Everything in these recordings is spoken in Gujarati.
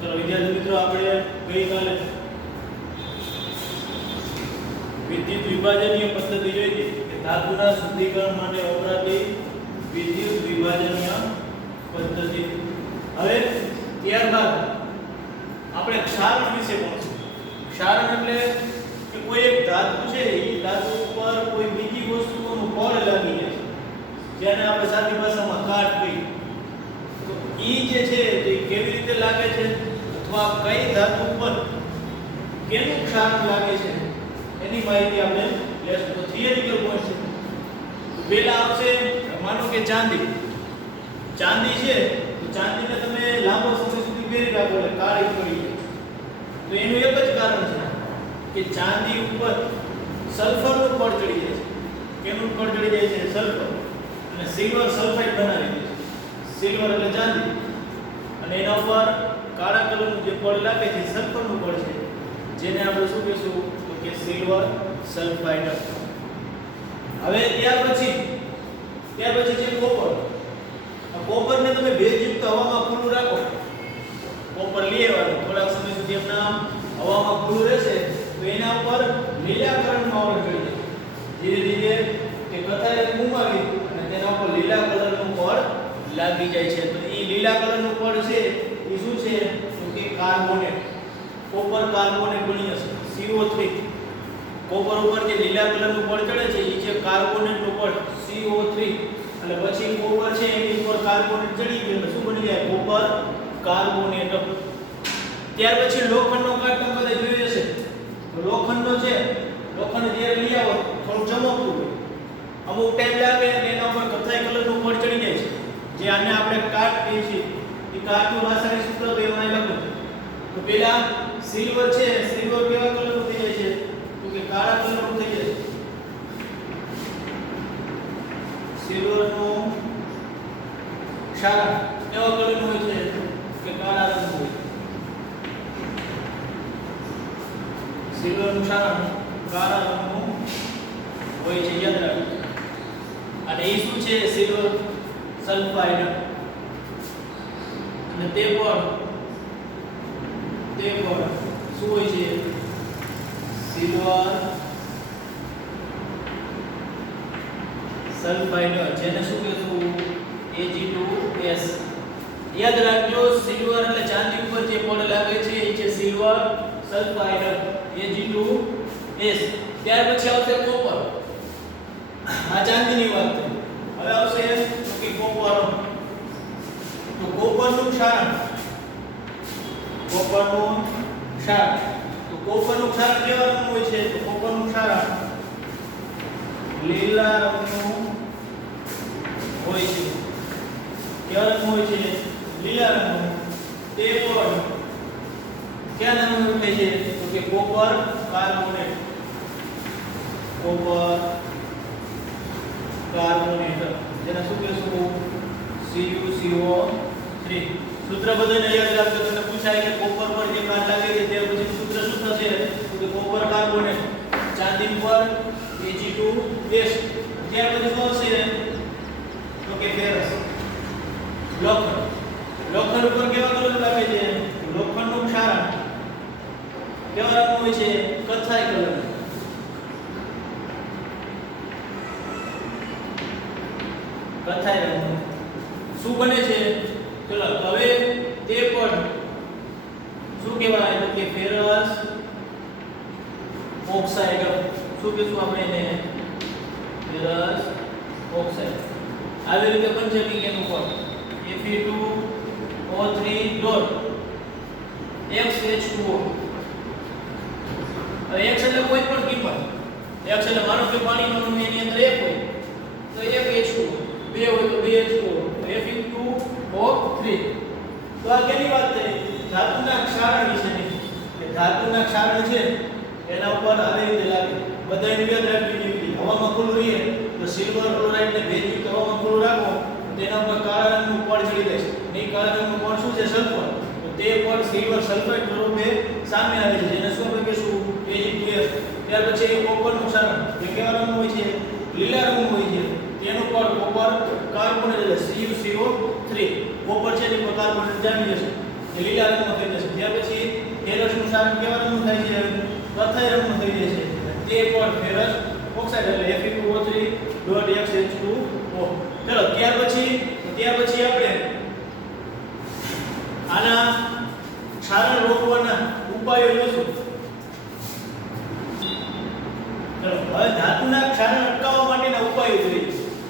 ચલો વિદ્યાર્થી મિત્રો, આપણે ગઈકાલે વિદ્યુત વિભાજનીય પદ્ધતિ જોઈ હતી કે ધાતુના શુદ્ધિકરણ માટે વપરાતી વિદ્યુત વિભાજનીય પદ્ધતિ. હવે ત્યારબાદ આપણે ક્ષારણ વિશે ભણીશું. ક્ષારણ એટલે કે કોઈ એક ધાતુ છે, એ ધાતુ ઉપર કોઈ બીજી વસ્તુઓનું પડ લાગી જાય છે, જેને આપણે સાદી ભાષામાં કાટ કહીએ. તો ઈ જે છે તે કેવી રીતે લાગે છે અથવા કઈ ધાતુ ઉપર કેનું ક્ષારણ લાગે છે એની માહિતી આપણે લેશું. તો થિયરિકલ પોઈન્ટ છે. તો પહેલા આવશે, માનો કે ચાંદી છે, તો ચાંદીને તમે લાંબો સમય સુધી પહેરી રાખો એટલે કાળી પડી જાય. તો એનું એક જ કારણ છે કે ચાંદી ઉપર સલ્ફરનું પડ ચડી જાય છે. કેનું પડ ચડી જાય છે? સલ્ફર. અને સિલ્વર સલ્ફાઇડ બનાવી દે છે. સિલ્વર એટલે ચાંદી, અને એના ઉપર કાળા કલરનું જે પડ લાગે છે સલ્ફરનું પડ છે, જેને આપણે શું કહીશું તો કે સિલ્વર સલ્ફાઇડ. હવે ત્યાર પછી છે કોપર. આ કોપરને તમે ભેજયુક્ત હવામાં ખુલ્લું રાખો, કોપર લઈ આવવાનું, થોડાક સમય સુધી એમના હવામાં ખુલ્લું રહેશે તો એના ઉપર લીલા કલરનું આવરણ ચડી જાય. ધીરે ધીરે તે કથાએ ઘુમાવી અને તેના ઉપર લીલા કલરનું પડ લાગી જાય છે. તો એ લીલા કલરનું પડ છે એ શું છે તો કે કાર્બોનેટ. કોપર કાર્બોનેટ બની હશે, CO3. કોપર ઉપર જે લીલા કલરનું પડ ચડે છે એ છે કાર્બોનેટનું પડ, CO3. અને પછી કોપર છે એની ઉપર કાર્બોનેટ ચડી ગયો એટલે શું બની જાય? Copper carbonate. ત્યાર પછી લોખંડનો કાટ તમે બધા જોઈ હશે. તો લોખંડનો છે, લોખંડ જ્યારે લઈ આવો થોડું ચમકતું હોય, અમુક ટાઈમ લાગે અને એના ઉપર કથ્થાઈ કલરનું પડ ચડી જાય છે, જે આને આપણે કાટ કહીએ છીએ. એ કાટનું રાસાયણિક સૂત્ર તો એમાં લખો. તો પહેલા સિલ્વર છે, સિલ્વર કેવા કલરનું થઈ જાય છે તો કે કાળા કલરનું થઈ જાય છે. સિલ્વરનું ક્ષારણ કેવા કલરનું હોય છે કે કાળા રંગનું હોય. સિલ્વરનું ક્ષારણ કાળા રંગનું હોય છે, યાદ રાખજો. અને એ શું છે? Silver sulphide. અને તે પણ શું હોય છે? સિલ્વર સલ્ફાઇડ, જેને શું કહેશું? Ag2S. યાદ રાખજો, સિલ્વર એટલે ચાંદી ઉપર જે પડ લાગે છે એ છે સિલ્વર સલ્ફાઇડ, Ag2S. ત્યાર પછી આવશે કોપર. આ ચાંદીની વાત થઈ. હવે આવશે તો કે કોપર. તો કોપરનું ક્ષારણ, તો કોપરનું ક્ષારણ કેવા રંગનું હોય છે? તો કોપરનું ક્ષારણ લીલા રંગનું હોય છે. કેવા રંગનું હોય છે? લીલા રંગનું. તે પણ કયા નામનું થાય છે તો કે કોપર કાર્બોનેટ. કોપર કાર્બોનેટ, જેને શું કહેશું? CuCO3. સૂત્ર બધાને યાદ રાખજો. તમને પૂછાય કે કોપર પર જે કાટ લાગે છે ત્યાર પછી સૂત્ર શું થશે તો કે કોપર કાર્બોનેટ, ચાંદી પર Ag2S. ત્યાર પછી શું આવશે તો કે ફેરસ. લોખંડ ઉપર કેવા કલર લાગે છે? લોખંડનું ક્ષારણ કેવા રંગનું હોય છે? કથ્થાઈ કલર. કથ્થાઈ રંગનું. શું બને છે? ચલો હવે તે પણ શું કહેવાય તો કે ફેરસ ઓક્સાઇડ. શું કહેશું આપણે એને? Ferrous oxide. આવી રીતે બનશે કે એનું પણ Fe2O3 ડોટ XH2O. હવે x એટલે કોઈ પણ કિંમત, x એટલે માનો કે પાણીનો એની અંદર 1 હોય તો 1 H2O, 2 હોય તો 2 H2O, Fe2O3. તો આ કેની વાત થઈ? ધાતુના ક્ષારણ વિશેની. કે ધાતુના ક્ષારણ છે એના ઉપર આવી રીતે લાગે. બધાને યાદ રાખવી જોઈએ. હવામાં ખુલ્લું રહે તો સિલ્વર ક્લોરાઇડ ને ભેજયુક્ત હવામાં ખુલ્લું રાખો તેના પર કાળા રંગનું પડ ચડી જાય છે. એ કાળા રંગનું પડ શું છે? સલ્ફર. તો તે પડ સિલ્વર સલ્ફાઇડ સ્વરૂપે સામે આવે છે, જેને શું આપણે કહીશું? Ag2S. ત્યાર પછી કોપરનું ક્ષારણ જે કેવા રંગનું હોય છે? લીલા રંગનું હોય છે. તેનું પડ કોપર કાર્બોનેટ એટલે CuCO3. કોપર છે એની પર કાર્બોનેટ જામી જશે, એ લીલા રંગમાં થઈ જશે. ત્યાર પછી ફેરસનું ક્ષારણ કેવા રંગનું થાય છે? કથ્થાઈ રંગનું થઈ જાય છે. તે પણ ફેરસ ઓક્સાઇડ એટલે Fe2O3.X2O. ચલો ત્યાર પછી આપણે આના ક્ષારણ રોકવાના ઉપાયો જોશું. ચલો હવે ધાતુના ક્ષારણ અટકાવવા માટેના ઉપાયો જોઈએ.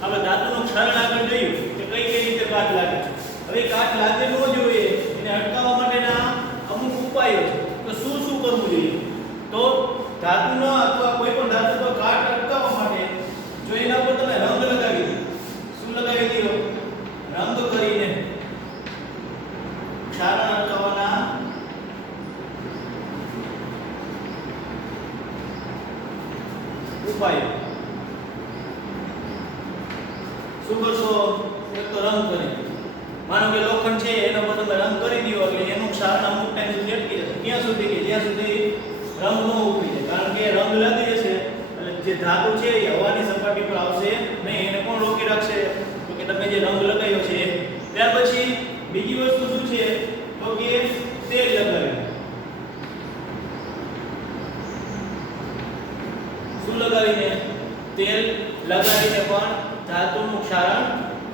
આપણે ધાતુનું ક્ષારણ આગળ જોયું કે કઈ રીતે કાટ લાગે. હવે કાટ લાગે ન જોઈએ એને અટકાવવા માટેના અમુક ઉપાયો છે. તો શું કરવું જોઈએ? તો ધાતુનો અથવા કોઈ પણ ધાતુ પર કાટ અટકાવવા માટે જો એના પર તમે રંગ લગાવી દો. શું લગાવી દો? રંગ કરીને ક્ષારણ અટકાવવાના ઉપાયો શું કરશો? એક તો રંગ કરી. માનો કે લોખંડ છે એના પર તમે રંગ કરી દો એટલે એનું ક્ષારણ અમુક ટાઈમ સુધી અટકી જશે. ક્યાં સુધી? કે જ્યાં સુધી રંગ ન ઉકળી જાય. કારણ કે રંગ લાગી જશે એટલે જે ધાતુ છે એ હવાની સપાટી પર આવશે નહીં. એને કોણ રોકી રાખશે? તો કે તમે જે રંગ લગાવ્યો છે. ત્યાર પછી બીજી વસ્તુ શું છે? તો કે તેલ લગાવ્યું. શું લગાવીને? તેલ લગાવીને પણ ધાતુનું ક્ષારણ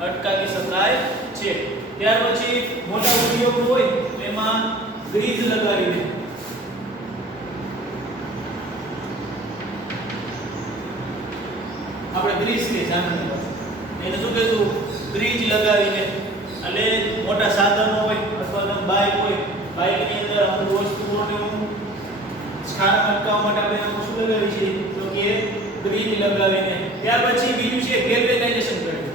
અટકાવી શકાય છે. ત્યાર પછી મોટા ઉદ્યોગ હોય એમાં ગ્રીઝ લગાવીને આપણે ગ્રીઝ કે સામાન્ય એને શું કહેશું? ગ્રીઝ લગાવીને. એટલે મોટા સાધનો હોય અથવા તો બાઇક હોય, બાઇકની અંદર અમુક વસ્તુઓનું ક્ષારણ અટકાવવા માટે આપણે શું લગાવી છે? તો કે ગ્રીઝ લગાવીને. ત્યાર પછી બીજું છે ગેલ્વેનાઇઝેશન કરવું.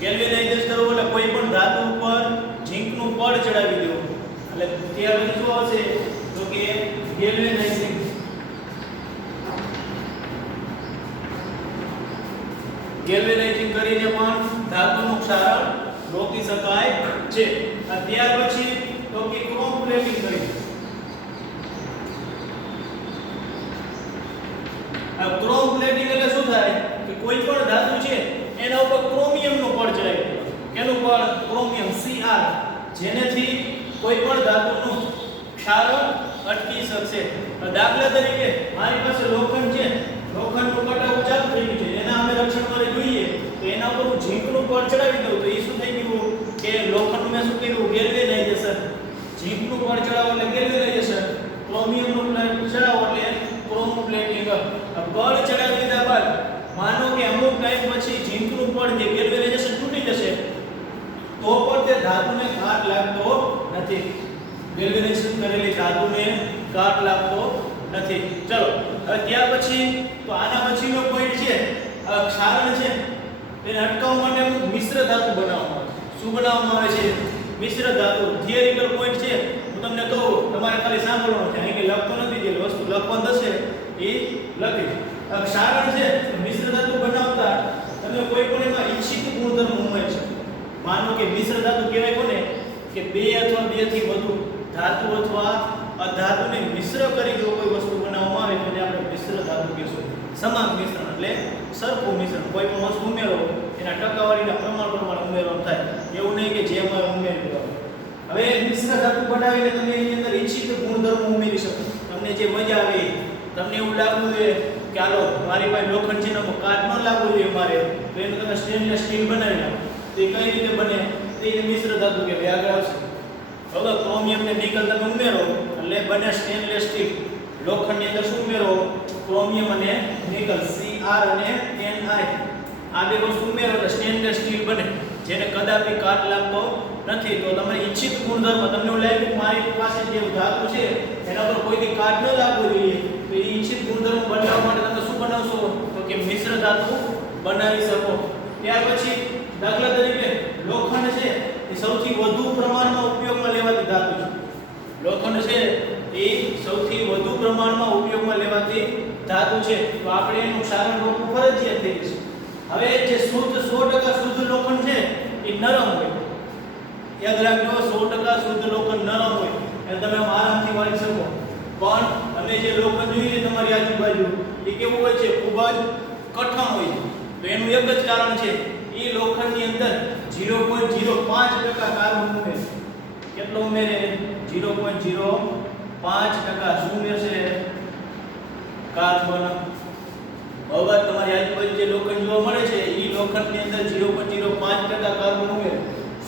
ગેલ્વેનાઇઝ કરવું એટલે કોઈ પણ ધાતુ ઉપર ઝીંકનું પડ ચડાવી દેવું. એટલે ત્યાર પછી શું આવશે? તો કે ગેલ્વેનાઇઝિંગ. ગેલ્વેનાઇઝિંગ કરીને પણ ધાતુનું ક્ષારણ રોકી શકાય છે. ત્યાર પછી તો કે ક્રોમ પ્લેટિંગ કરી. આ ક્રોમ પ્લેટિંગ એટલે શું થાય? કે કોઈ પણ ધાતુ છે એના ઉપર ક્રોમિયમનું પડ ચડાવી દેવાનું. કેનું પડ? ક્રોમિયમ Cr, જેનેથી કોઈ પણ ધાતુનું ક્ષારણ અટકી શકશે. દાખલા તરીકે મારી પાસે લોખંડ છે, લોખંડનું કટાવ ચાલુ થઈ ગયું છે, એના અમે રક્ષણ માટે જોઈએ તો એના ઉપર હું ઝીંકનું પડ ચડાવી દઉં તો એ શું થઈ ગયું? કે લોખંડનું મેં શું કર્યું? ગેલ્વેનાઇઝેશન. ઝીંકનું પડ ચડાવો એટલે ગેલ્વેનાઇઝેશન, ક્રોમિયમનું ચડાવો એટલે ક્રોમ પ્લેટિંગ. પડ ચડાવી દીધા બાદ માનો કે અમુક ટાઈમ પછી ઝીંકનું પડ જે ગેલ્વેનાઇઝેશન તૂટી જશે તો પણ તે ધાતુને કાટ લાગતો નથી. ગેલ્વેનાઇઝેશન કરેલી ધાતુને કાટ લાગતો નથી. ચલો હવે ત્યાર પછી તો આના પછીનો પોઈન્ટ છે ક્ષારણ છે તેને અટકાવવા માટે અમુક મિશ્ર ધાતુ બનાવવામાં આવે છે. શું બનાવવામાં આવે છે? મિશ્ર ધાતુ. થિયરિકલ પોઈન્ટ છે, હું તમને કહું, તમારે ખાલી સાંભળવાનું છે. અહીં કે લખતો નથી, જે વસ્તુ લખવાનું થશે એ લખીશ. ક્ષારણ છે મિશ્ર ધાતુ બનાવતા તમે કોઈ પણ એમાં ઈચ્છિત ગુણધર્મ ઉમેરી શકો. માનો કે મિશ્ર ધાતુ કહેવાય કોને? કે બે અથવા બે થી વધુ ધાતુ અથવા અધાતુને મિશ્ર કરી જો કોઈ વસ્તુ બનાવવામાં આવે તો એને આપણે મિશ્ર ધાતુ કહીશું. સમાન મિશ્રણ એટલે સરખું મિશ્રણ. કોઈ પણ વસ્તુ ઉમેરો એના ટકાવારીના પ્રમાણ પ્રમાણે ઉમેરવાનું થાય. એવું નહીં કે જેમાં ઉમેરી દો. હવે મિશ્ર ધાતુ બનાવીને તમે એની અંદર ઈચ્છિત ગુણધર્મ ઉમેરી શકો. તમને જે મજા આવે, તમને એવું લાગવું જોઈએ કે હાલો મારી પાસે લોખંડ છે ને કાટ ન લાગવું જોઈએ મારે, તો એનું તમે સ્ટેનલેસ સ્ટીલ બનાવી નાખો. તો એ કઈ રીતે બને? તો એને મિશ્ર ધાતુ કહેવાય. આગળ આવશે. હવે ક્રોમિયમ ને નિકલ તમે ઉમેરો એટલે બને સ્ટેનલેસ સ્ટીલ. લોખંડની અંદર શું ઉમેરો? ક્રોમિયમ અને નિકલ Cr અને Ni. આ બે વસ્તુ ઉમેરો એટલે સ્ટેનલેસ સ્ટીલ બને, જેને કદાપી કાટ લાગતો નથી. તો તમારે ઈચ્છિત ગુણધર્મ તમને એવું લાગ્યું કે મારી પાસે જે ધાતુ છે એના પર કોઈથી કાટ ન લાગવું જોઈએ, તો એ ઈચ્છિત ગુણધર્મ બનાવવા માટે તમે શું બનાવશો? તો કે મિશ્ર ધાતુ બનાવી શકો. ત્યાર પછી દાખલા તરીકે લોખંડ છે એ સૌથી વધુ પ્રમાણમાં ઉપયોગમાં લેવાતી ધાતુ છે. લોખંડ છે એ સૌથી વધુ પ્રમાણમાં ઉપયોગમાં લેવાતી ધાતુ છે. તો આપણે એનું ક્ષારણ રોકવું ફરજિયાત થઈ જશે. હવે જે શુદ્ધ 100% શુદ્ધ લોખંડ છે એ નરમ હોય. યાદ રાખજો, 100% શુદ્ધ લોખંડ નરમ હોય એટલે તમે આરામથી વાળી શકો. પણ તમે જે લોખંડ જોઈએ છે તમારી આજુબાજુ એ કેવું હોય છે? ખૂબ જ કઠણ હોય છે. તો એનું એક જ કારણ છે, એ લોખંડની અંદર 0.05% કાર્બન ઉમેરે. કેટલો ઉમેરે? 0.05% 5% શું ઉમેરશે? કાર્બન. હવે તમારી આજુબાજુ જે લોખંડ જોવા મળે છે એ લોખંડની અંદર 0.05% કાર્બન ઉમેરે.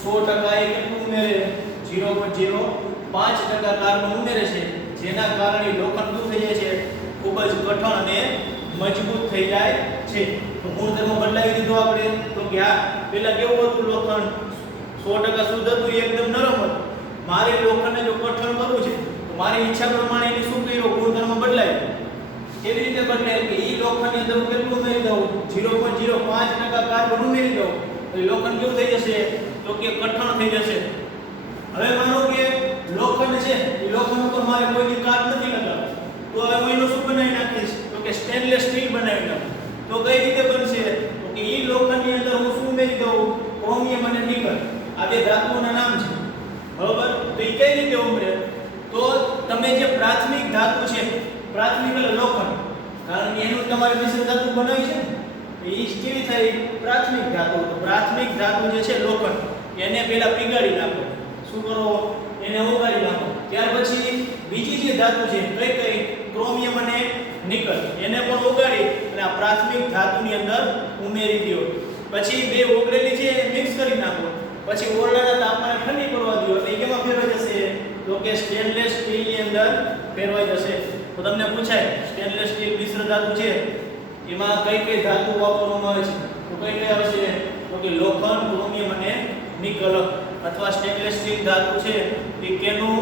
100% એ કેટલું ઉમેરે? 0.05% કાર્બન ઉમેરે છે, જેના કારણે લોખંડ શું થઈ જાય છે? ખૂબ જ કઠણ અને મજબૂત થઈ જાય છે. તો ગુણધર્મ બદલાવી દીધો આપણે. તો કે આ પેલા કેવું હતું લોખંડ? 100% શુદ્ધ હતું, એકદમ નરમ હતું. મારે લોખંડને જો કઠણ કરવું છે તો મારી ઈચ્છા પ્રમાણે એને શું કર્યું? ગુણધર્મ બદલાવ્યો. કેવી રીતે બદલાય? કે ઈ લોખંડની અંદર હું કેટલું ઉમેરી દઉં? 0.05% કાર્બન ઉમેરી દઉં તો એ લોખંડ કેવું થઈ જશે? તો કે કઠણ થઈ જશે. હવે માનો કે લોખંડ છે એ લોખંડ ઉપર મારે કોઈની કાટ નથી લગાવવી, તો હવે હું એનું શું બનાવી નાખીશ? તો કે સ્ટેનલેસ સ્ટીલ બનાવી નાખું. તો કઈ રીતે બનશે? તો કે ઈ લોખંડની અંદર હું શું ઉમેરી દઉં? ક્રોમિયમ અને નિકલ. આ બે ધાતુઓના નામ છે, બરોબર? તો એ કઈ રીતે ઉમેરે? તો તમે જે પ્રાથમિક ધાતુ છે, પ્રાથમિક એટલે લોખંડ, કારણ કે એનું તમારે મિશ્ર ધાતુ બનાવી છે ને, એ કેવી થઈ? પ્રાથમિક ધાતુ. તો પ્રાથમિક ધાતુ જે છે લોખંડ, એને પહેલા પીગાળી નાખો. શું કરો? એને ઓગાળી નાખો. ત્યાર પછી બીજી જે ધાતુ છે કઈ કઈ? ક્રોમિયમ અને નિકલ, એને પણ ઓગાળી અને આ પ્રાથમિક ધાતુની અંદર ઉમેરી દો. પછી બે ઓગળેલી છે મિક્સ કરી નાખો. પછી ઓરડાના તાપમાને ઠંડી કરવા દો. એટલે કેમાં ફેરવાઈ જશે? તો કે સ્ટેનલેસ સ્ટીલની અંદર ફેરવાઈ જશે. તો તમને પૂછાય સ્ટેનલેસ સ્ટીલ મિશ્ર ધાતુ છે એમાં કઈ કઈ ધાતુ વાપરવામાં આવે છે? તો કઈ કઈ આવશે? તો કે લોખંડ, ક્રોમિયમ અને નિકલ. અથવા સ્ટેનલેસ સ્ટીલ ધાતુ છે એ કેનું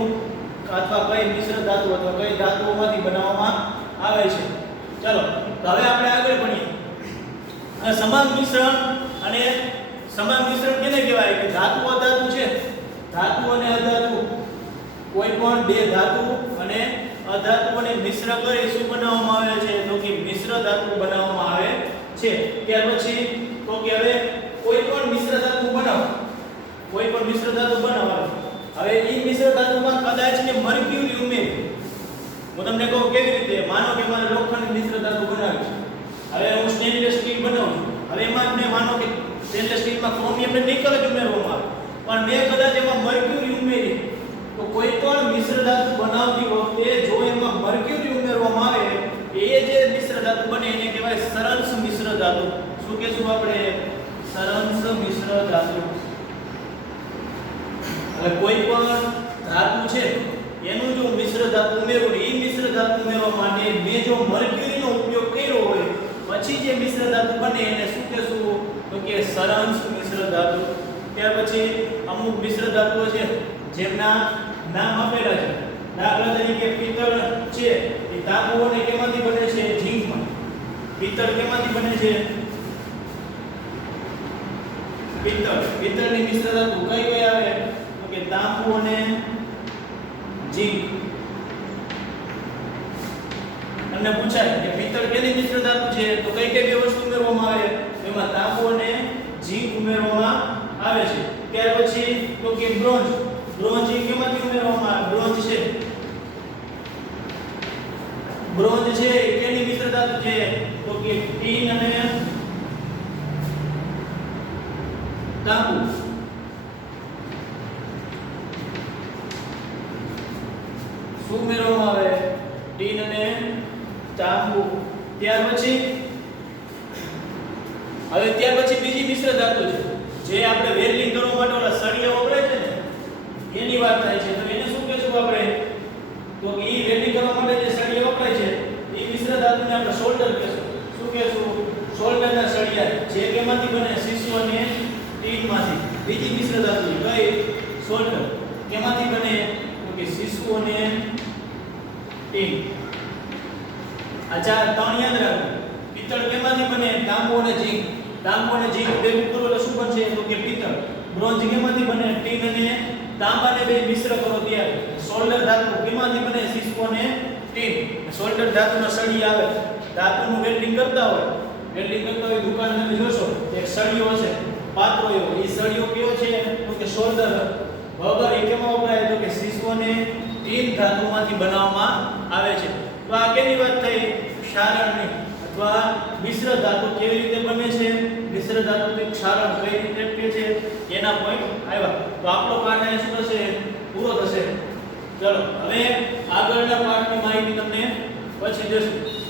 અથવા કઈ મિશ્ર ધાતુ અથવા કઈ ધાતુઓમાંથી બનાવવામાં આવે છે? ચલો તો હવે આપણે આગળ ભણીએ. સમાન મિશ્રણ અને સમાન મિશ્રણ કેને કહેવાય? કે ધાતુ અધાતુ છે, ધાતુ અને અધાતુ, કોઈ પણ બે ધાતુ અને અધાતુઓને મિશ્ર કરી શું બનાવવામાં આવે છે? તો કે મિશ્ર ધાતુ બનાવવામાં આવે છે. ત્યાર પછી તો કે હવે કોઈ પણ મિશ્ર ધાતુ બનાવો, કોઈ પણ મિશ્ર ધાતુ બનાવવાનું. હવે ઈ મિશ્ર ધાતુમાં કદાચ ને મર્ક્યુરી ઉમેરી. હું તમને કહું કેવી રીતે? માનો કે મારે લોખંડની મિશ્ર ધાતુ બનાવી છે. હવે હું સ્ટેનલેસ સ્ટીલ બનાવું છું. હવે એમાં મેં માનો કે સ્ટેનલેસ સ્ટીલમાં ક્રોમિયમ અને નિકલ જ ઉમેરવામાં આવે, પણ મેં કદાચ એમાં મર્ક્યુરી ઉમેરી. તો કોઈ પણ મિશ્ર ધાતુ બનાવતી વખતે જો એમાં મર્ક્યુરી ઉમેરવામાં આવે એ જે મિશ્ર ધાતુ બને એને કહેવાય સરંસ મિશ્ર ધાતુ. શું કહેશું આપણે? સરંસ મિશ્ર ધાતુ. હવે કોઈ પણ ધાતુ છે એનું જો મિશ્ર ધાતુ ઉમેરવું, એ મિશ્ર ધાતુ ઉમેરવા માટે મેં જો મર્ક્યુરીનો ઉપયોગ કર્યો હોય પછી જે મિશ્ર ધાતુ બને એને શું કહેશું? તો કે સરંસ મિશ્ર ધાતુ. ત્યાર પછી અમુક મિશ્ર ધાતુઓ છે જેમના નામ આપેલા છે. દાખલા તરીકે પિત્તળ છે એ તાંબુઓને કેમાંથી બને છે? ઝીંકમાં. પિત્તળ કેમાંથી બને છે? પિત્તળની મિશ્ર ધાતુ કઈ કઈ આવે? તો કે તાંબુ અને ઝીંક. તમને પૂછાય કે પિત્તળ કેની મિશ્ર ધાતુ છે? તો કઈ કઈ બે વસ્તુ ઉમેરવામાં આવે? એમાં તાંબુ અને ઝીંક ઉમેરવામાં આવે છે. ત્યાર પછી તો કે બ્રોન્ઝ. બ્રોન્ઝ કેમાંથી ઉમેરવામાં આવે? બ્રોન્ઝ છે કેની મિશ્ર ધાતુ છે? તો કે ટીન અને તાંબુ. શું ઉમેરવામાં આવે? ટીન અને તાંબુ. ત્યાર પછી બીજી મિશ્ર ધાતુ છે જે આપણે વેલ્ડિંગ કરવા માટે ઓલા સળિયા વપરાય છે ને એની વાત થાય છે. તો એને શું કહેશું આપણે? તો કે ઈ વેલ્ડિંગ કરવા માટે જે સળિયા વપરાય છે એ મિશ્ર ધાતુને આપણે સોલ્ડર કહેશું. શું કહેશું? સોલ્ડરના સળિયા. જે કેમાંથી બને? સીસુ અને ટીનમાંથી. બીજી મિશ્ર ધાતુ કઈ? સોલ્ડર. કેમાંથી બને? તો કે સીસુ અને ટીન. આ ચાર ત્રણ યાદ રાખો. પિત્તળ કેમાંથી બને? તાંબુ અને ઝીંક. તાંબુ અને ઝીંક ભેગું કરો એટલે શું બનશે? તો કે પિત્તળ. બ્રોન્ઝ કેમાંથી બને? ટીન અને તાંબાને બે મિશ્ર કરો ત્યારે. સોલ્ડર ધાતુ કેમાંથી બને? સીસુ અને ટીન. સોલ્ડર ધાતુનો સળી આવે. ધાતુનું વેલ્ડિંગ કરતા હોય દુકાન તમે જોશો એક સળિયો હશે પાતળો એવો. એ સળિયો કયો છે? તો કે સોલ્ડર. વગર એ કેમાં વપરાય? તો કે સીસુ અને ટીન ધાતુમાંથી બનાવવામાં આવે છે. તો આ કેની વાત થઈ? ક્ષારણની અથવા મિશ્ર ધાતુ કેવી રીતે બને છે? મિશ્ર ધાતુનું ક્ષારણ કઈ રીતે કે છે એના પોઈન્ટ આવ્યા. તો આપણો પાઠ અહીં શું થશે? પૂરો થશે. ચલો હવે આગળના પાઠની માહિતી તમને પછી દેશું.